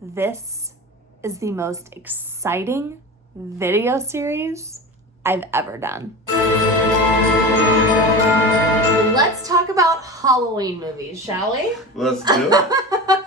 This is the most exciting video series I've ever done. Let's talk about Halloween movies, shall we? Let's do it.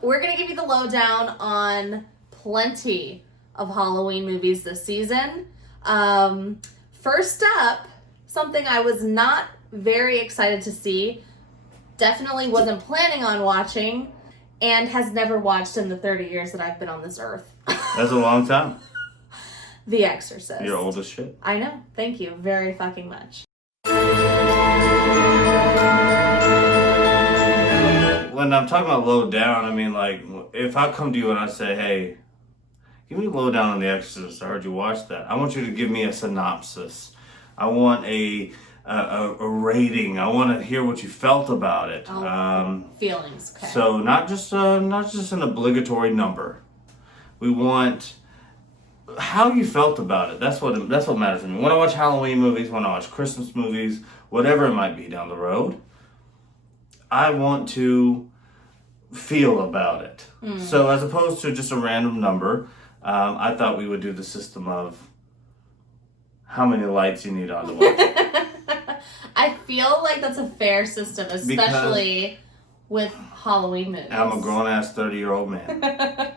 We're going to give you the lowdown on plenty of Halloween movies this season. First up, something I was not very excited to see, definitely wasn't planning on watching, and has never watched in the 30 years that I've been on this earth. That's a long time. The Exorcist. You're old as shit. I know. Thank you very fucking much. When I'm talking about low down, I mean, like, if I come to you and I say, hey, give me a lowdown on The Exorcist, I heard you watch that. I want you to give me a synopsis. I want a rating. I want to hear what you felt about it. Feelings. Okay. So not just an obligatory number. We want how you felt about it. That's what matters to me. When I watch Halloween movies, when I watch Christmas movies, whatever it might be down the road, I want to feel about it. So as opposed to just a random number, I thought we would do the system of how many lights you need on to watch it. I feel like that's a fair system, especially with Halloween movies. I'm a grown-ass 30-year-old man.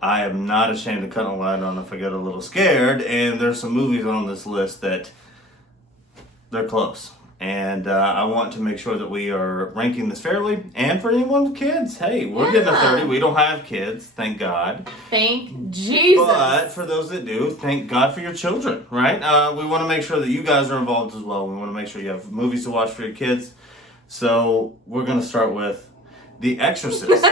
I am not ashamed to cut a light on if I get a little scared, and there's some movies on this list that they're close. And I want to make sure that we are ranking this fairly. And for anyone with kids, hey, we're getting to 30. We don't have kids, thank God. Thank Jesus. But for those that do, thank God for your children, right? We want to make sure that you guys are involved as well. We want to make sure you have movies to watch for your kids. So we're going to start with The Exorcist.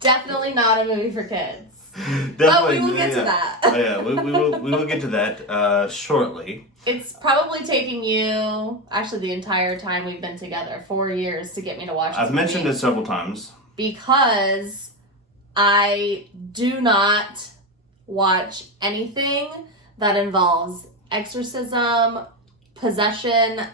Definitely not a movie for kids. Definitely, but we will get to that. Yeah, we will get to that shortly. It's probably taking you, actually the entire time we've been together, 4 years to get me to watch this I've mentioned it several times. Because I do not watch anything that involves exorcism, possession,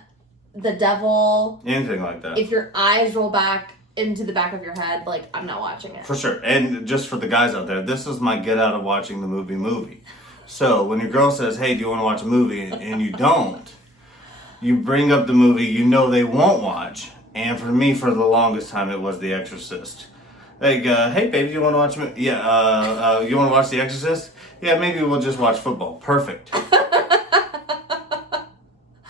the devil. Anything like that. If your eyes roll back into the back of your head, like, I'm not watching it. For sure. And just for the guys out there, this is my get out of watching the movie. So when your girl says, hey, do you want to watch a movie? And you don't, you bring up the movie you know they won't watch. And for me, for the longest time, it was The Exorcist. Like, hey, baby, do you want to watch a movie? Yeah, you want to watch The Exorcist? Yeah, maybe we'll just watch football. Perfect.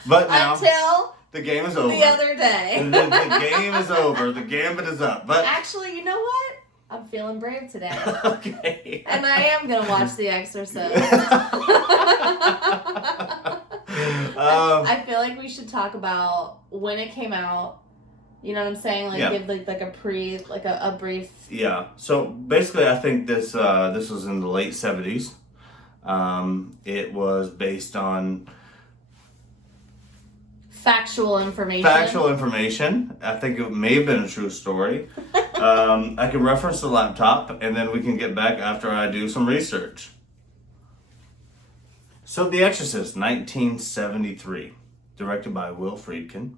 But now, until the game is over. the other day. The game is over. The gambit is up. But actually, you know what? I'm feeling brave today. Okay. And I am going to watch The Exorcist. I feel like we should talk about when it came out. You know what I'm saying? Like, give like a brief. Yeah. So basically, I think this was in the late 70s. It was based on factual information. I think it may have been a true story. I can reference the laptop, and then we can get back after I do some research. So, The Exorcist, 1973, directed by Will Friedkin.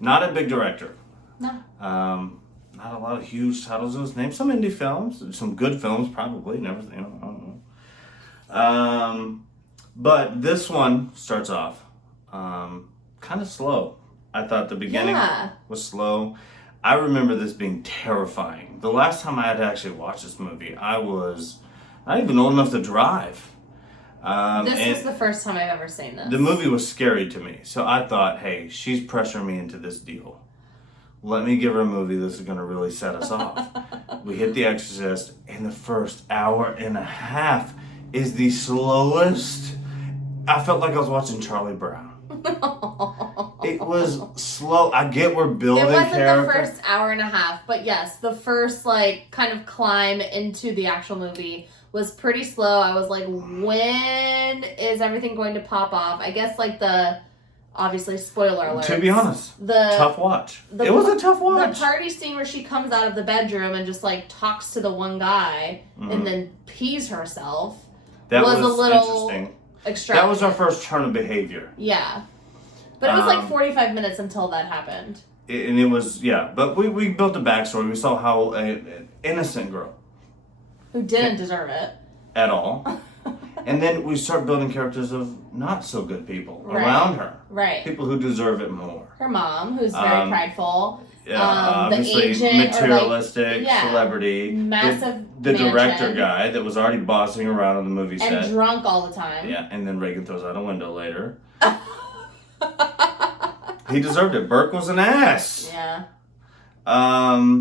Not a big director. No. Not a lot of huge titles in his name. Some indie films, some good films, probably. Never, I don't know. But this one starts off kind of slow. I thought the beginning was slow. I remember this being terrifying. The last time I had to actually watch this movie, I was not even old enough to drive. This was the first time I've ever seen this. The movie was scary to me. So I thought, hey, she's pressuring me into this deal. Let me give her a movie this is going to really set us off. We hit The Exorcist, and the first hour and a half is the slowest. I felt like I was watching Charlie Brown. It was slow. I get we're building character. It wasn't the first hour and a half, but yes, the first kind of climb into the actual movie was pretty slow. I was like, when is everything going to pop off? I guess obviously spoiler alert. To be honest, tough watch. It was a tough watch. The party scene where she comes out of the bedroom and just talks to the one guy and then pees herself. That was a little interesting. Extravagant. That was our first turn of behavior. Yeah. But it was 45 minutes until that happened. And it was, yeah. But we built a backstory. We saw how an innocent girl. Who didn't deserve it. At all. And then we start building characters of not so good people Right. around her. Right. People who deserve it more. Her mom, who's very prideful. Yeah, The obviously agent, materialistic, yeah, celebrity. massive The director mansion. guy that was already bossing around on the movie set. And drunk all the time. Yeah, and then Reagan throws out a window later. He deserved it. Burke was an ass. Yeah. But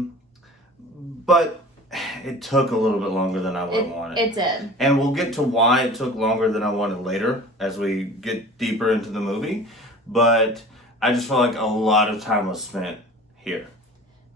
it took a little bit longer than I would have wanted. It did. And we'll get to why it took longer than I wanted later as we get deeper into the movie. But I just felt like a lot of time was spent here.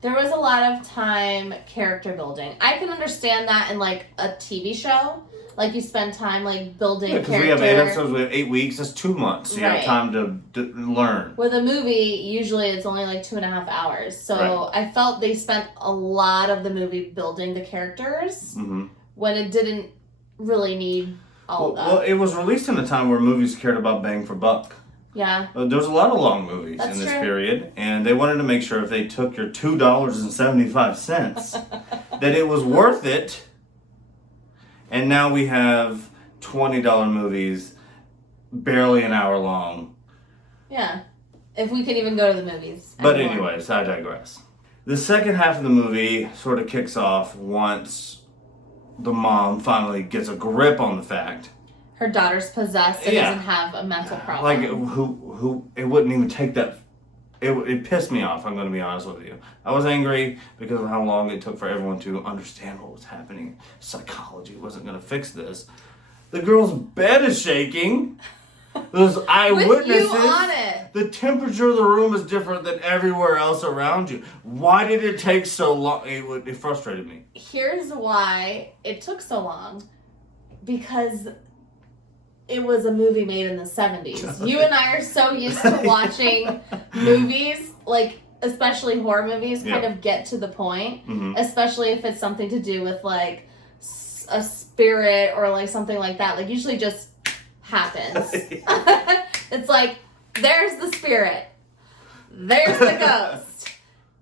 There was a lot of time character building. I can understand that in like a TV show. Like you spend time like building Yeah, because character. we have 8 episodes, we have 8 weeks, that's 2 months. You Right. have time to learn. With a movie, usually it's only like 2.5 hours. So Right. I felt they spent a lot of the movie building the characters Mm-hmm. when it didn't really need all of that. Well, it was released in a time where movies cared about bang for buck. Yeah. There's a lot of long movies That's in this true. period, and they wanted to make sure if they took your $2.75 that it was worth it. And now we have $20 movies, barely an hour long. Yeah. If we could even go to the movies. But anymore. anyways, I digress. The second half of the movie sort of kicks off once the mom finally gets a grip on the fact. Her daughter's possessed and Yeah. doesn't have a mental problem. Like, who it wouldn't even take that. It pissed me off, I'm going to be honest with you. I was angry because of how long it took for everyone to understand what was happening. Psychology wasn't going to fix this. The girl's bed is shaking. There's eyewitnesses. With you on it. The temperature of the room is different than everywhere else around you. Why did it take so long? It frustrated me. Here's why it took so long. Because it was a movie made in the 70s. You and I are so used to watching movies, like especially horror movies, kind of get to the point. Mm-hmm. Especially if it's something to do with like a spirit or like something like that. Like usually just happens. It's like, there's the spirit. There's the ghost.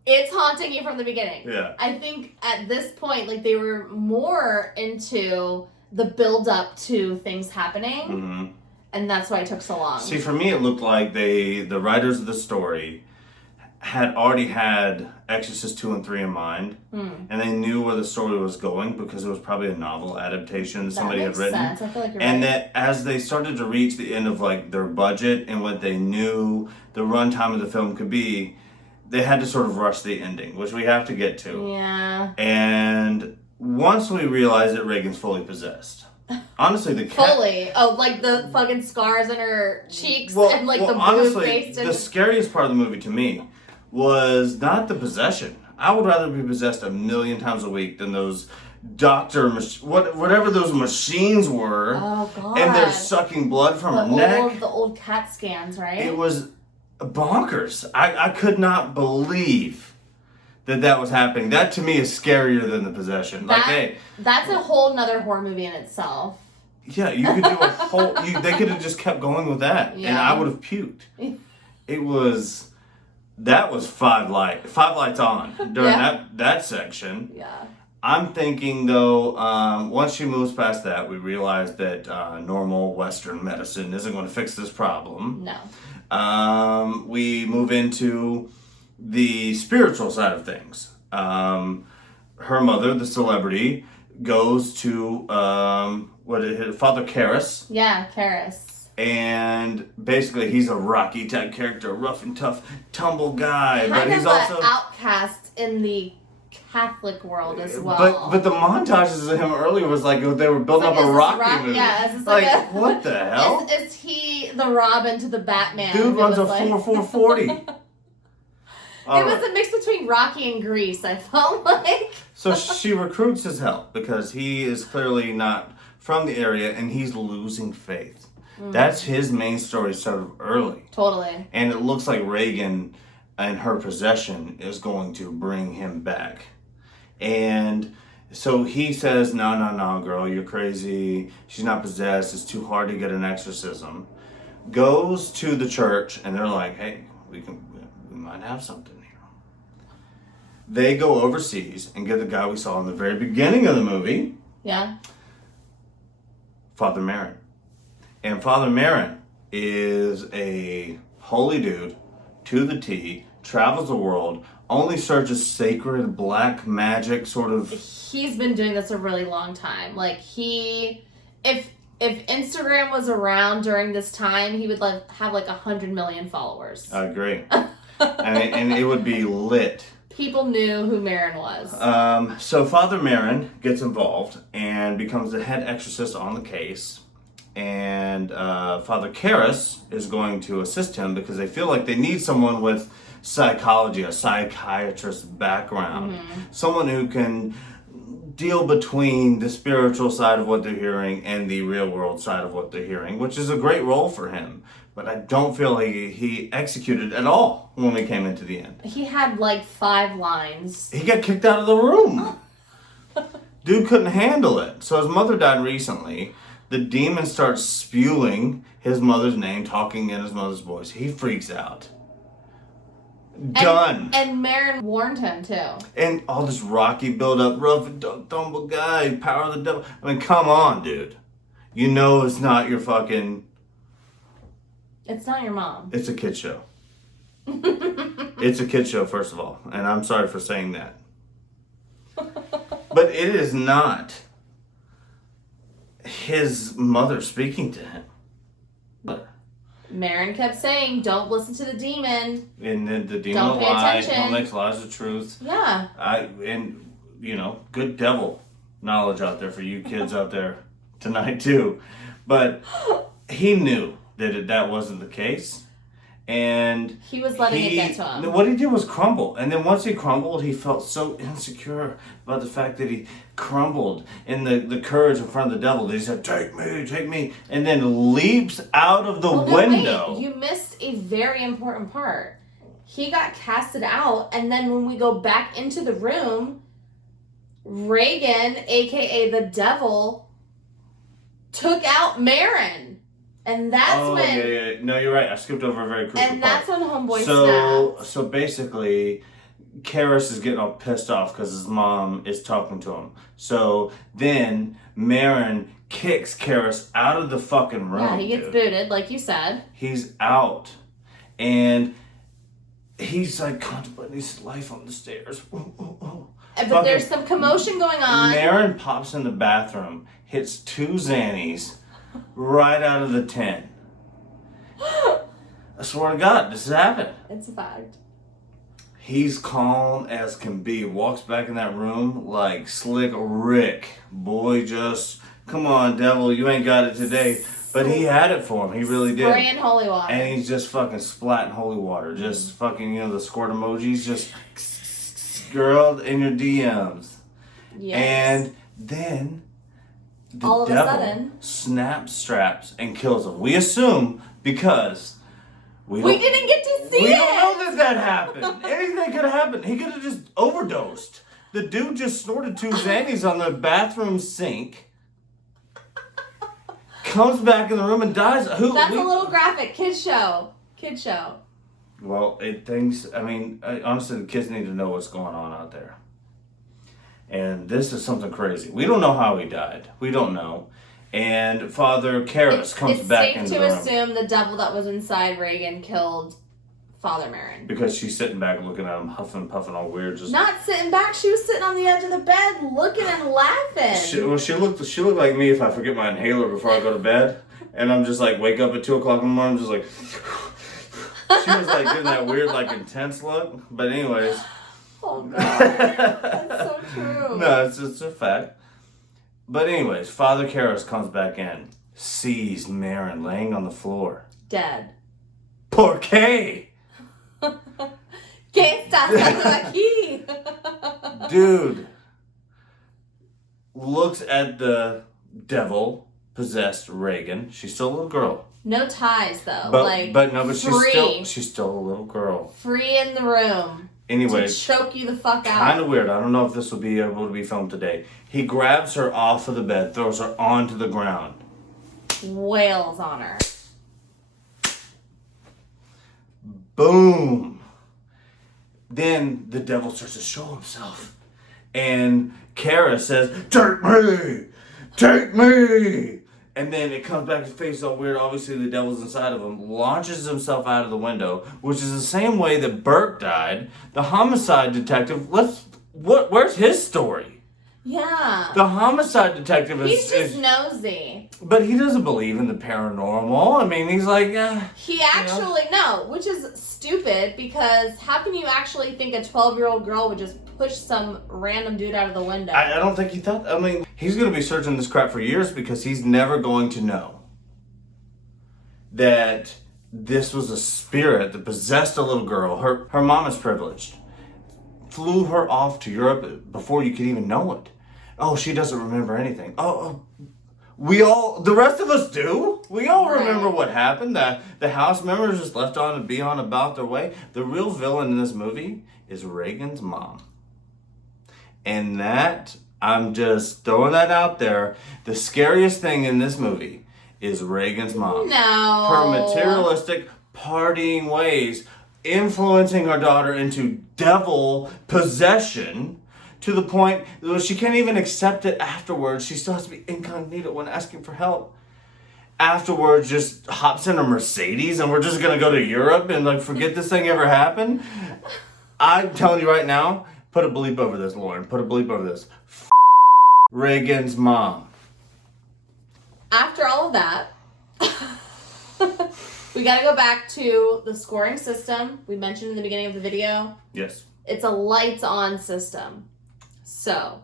It's haunting you from the beginning. Yeah. I think at this point, like they were more into the build up to things happening, Mm-hmm. and that's why it took so long. See, for me, it looked like the writers of the story had already had Exorcist 2 and 3 in mind, and they knew where the story was going because it was probably a novel adaptation that somebody had written. Sense. I feel like you're And right. that as they started to reach the end of like their budget and what they knew the runtime of the film could be, they had to sort of rush the ending, which we have to get to. Yeah. And once we realized that Reagan's fully possessed, honestly, the cat. Fully. Oh, like the fucking scars in her cheeks and like the blue honestly, face. the scariest part of the movie to me was not the possession. I would rather be possessed 1,000,000 times a week than those whatever those machines were. Oh god. And they're sucking blood from her neck. The old CAT scans, right? It was bonkers. I could not believe that was happening. That to me is scarier than the possession. Like, hey, that's a whole nother horror movie in itself. yeah, you could do a whole. They could have just kept going with that, and Yeah. I would have puked. That was five lights on during that section. Yeah. I'm thinking though, once she moves past that, we realize that normal Western medicine isn't going to fix this problem. No. We move into the spiritual side of things. Her mother, the celebrity, goes to Father Karras. Yeah, Karis. And basically, he's a Rocky type character, rough and tough, tumble guy. Kind But of he's also an outcast in the Catholic world as well. But the montages of him earlier was like they were building It's up a like, Rocky movie. Yeah, is this Like what the hell? Is he the Robin to the Batman? Dude runs a was like- 4.40. It was a mix between Rocky and Grease, I felt like. So she recruits his help because he is clearly not from the area and he's losing faith. That's his main story sort of early. Totally. And it looks like Reagan and her possession is going to bring him back. And so he says, no, girl, you're crazy. She's not possessed. It's too hard to get an exorcism. Goes to the church and they're like, hey, we might have something here. they go overseas and get the guy we saw in the very beginning of the movie. Yeah. Father Merrin. And Father Merrin is a holy dude to the T, travels the world, only searches sacred black magic sort of. He's been doing this a really long time. Like if Instagram was around during this time, he would have like 100 million followers. I agree. and it would be lit. People knew who Merrin was. So Father Merrin gets involved and becomes the head exorcist on the case. And Father Karras is going to assist him because they feel like they need someone with psychology, a psychiatrist background. Someone who can deal between the spiritual side of what they're hearing and the real world side of what they're hearing, which is a great role for him. But I don't feel he executed at all when we came into the end. He had like 5 lines. He got kicked out of the room. Dude couldn't handle it. So his mother died recently. The demon starts spewing his mother's name, talking in his mother's voice. He freaks out. Done. And Merrin warned him too. And all this Rocky build-up, rough and tumble guy, power of the devil. I mean, come on, dude. You know it's not your fucking... It's not your mom. It's a kid show. It's a kid show, first of all. And I'm sorry for saying that. But it is not his mother speaking to him. But Merrin kept saying, don't listen to the demon. And then the demon Don't pay lies. attention. Don't make lies of truth. Yeah. Good devil knowledge out there for you kids out there tonight too. But he knew that wasn't the case. And he was letting it get to him. What he did was crumble. And then once he crumbled, he felt so insecure about the fact that he crumbled in the courage in front of the devil that he said, take me, and then leaps out of the window. Wait, you missed a very important part. He got casted out, and then when we go back into the room, Reagan, aka the devil, took out Merrin. And that's when... Yeah. No, you're right. I skipped over a very crucial part. And that's when Homeboy snapped. So basically, Karras is getting all pissed off because his mom is talking to him. So then Merrin kicks Karras out of the fucking room. Yeah, he gets booted, like you said. He's out. And he's like contemplating his life on the stairs. But there's some commotion going on. Merrin pops in the bathroom, hits 2 Xannies right out of the 10. I swear to God, this has happened. It's a fact. He's calm as can be. Walks back in that room like Slick Rick. Boy, just, come on, devil, you ain't got it today. But he had it for him. He really did. Spraying holy water. And he's just fucking splatting holy water. Just fucking, the squirt emojis. Just girl in your DMs. Yes. And then all of a devil sudden snaps straps and kills him. We assume because we didn't get to see it. We don't know that happened. Anything could have happened. He could have just overdosed. The dude just snorted 2 Xannies on the bathroom sink. Comes back in the room and dies. That's a little graphic. Kid show. Well, honestly, the kids need to know what's going on out there. And this is something crazy. We don't know how he died. We don't know. And Father Karras comes back into the room. It's safe to assume the devil that was inside Reagan killed Father Merrin. Because she's sitting back looking at him, huffing, puffing, all weird. Just not sitting back. She was sitting on the edge of the bed, looking and laughing. She looked like me if I forget my inhaler before I go to bed, and I'm just like wake up at 2 o'clock in the morning, just like. She was like giving that weird, like intense look. But anyways. Oh God, that's so true. No, it's a fact. But anyways, Father Karras comes back in, sees Merrin laying on the floor, dead. ¿Por qué? ¿Qué estás haciendo aquí? Dude looks at the devil-possessed Reagan. She's still a little girl. No ties though. But free. she's still a little girl. Free in the room. Anyways, to choke you the fuck out. Kind of weird. I don't know if this will be able to be filmed today. He grabs her off of the bed, throws her onto the ground. Wails on her. Boom. then the devil starts to show himself. And Kara says, "Take me! Take me!" And then it comes back, his face is all weird. Obviously, the devil's inside of him. Launches himself out of the window, which is the same way that Burke died. The homicide detective, where's his story? Yeah. The homicide detective He's just nosy. But he doesn't believe in the paranormal. I mean, he's like, He actually, no, which is stupid, because how can you actually think a 12-year-old girl would just push some random dude out of the window? I don't think he thought, I mean, he's going to be searching this crap for years, because he's never going to know that this was a spirit that possessed a little girl. Her mom is privileged. Flew her off to Europe before you could even know it. Oh, she doesn't remember anything. The rest of us do. We all remember what happened. The house members just left on to be on about their way. The real villain in this movie is Reagan's mom. And that, I'm just throwing that out there. The scariest thing in this movie is Reagan's mom. No. Her materialistic, partying ways influencing her daughter into devil possession, to the point that she can't even accept it afterwards. She still has to be incognito when asking for help. Afterwards, just hops in a Mercedes and we're just going to go to Europe and like forget this thing ever happened. I'm telling you right now, put a bleep over this, Lauren. Put a bleep over this. Reagan's mom. After all of that, we got to go back to the scoring system we mentioned in the beginning of the video. Yes. It's a lights on system. So,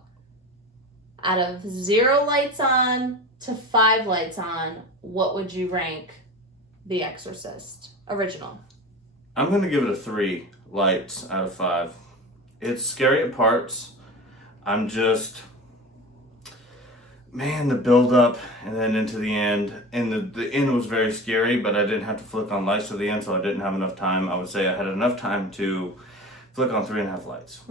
out of 0 lights on to 5 lights on, what would you rank The Exorcist original? I'm going to give it a 3 lights out of 5. It's scary at parts. I'm just... Man, the build up and then into the end. And the end was very scary, but I didn't have to flick on lights to the end, so I didn't have enough time. I would say I had enough time to flick on 3.5 lights.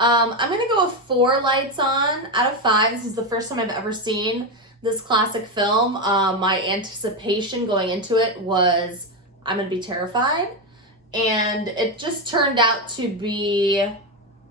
I'm going to go with 4 lights on out of 5. This is the first time I've ever seen this classic film. My anticipation going into it was I'm going to be terrified. And it just turned out to be,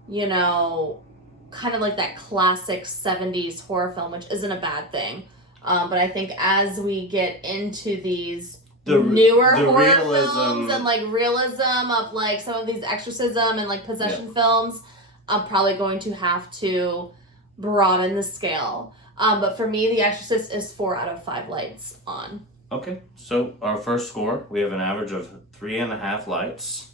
you know, kind of like that classic 70s horror film, which isn't a bad thing. But I think as we get into these newer horror films and like realism of like some of these exorcism and like possession films, I'm probably going to have to broaden the scale. But for me, The Exorcist is 4 out of 5 lights on. Okay, so our first score, we have an average of 3.5 lights.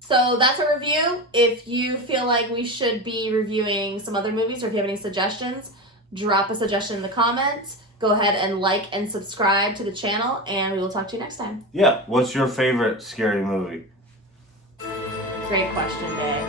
So that's a review. If you feel like we should be reviewing some other movies, or if you have any suggestions, drop a suggestion in the comments. Go ahead and like and subscribe to the channel, and we will talk to you next time. Yeah, what's your favorite scary movie? Great question, Dave.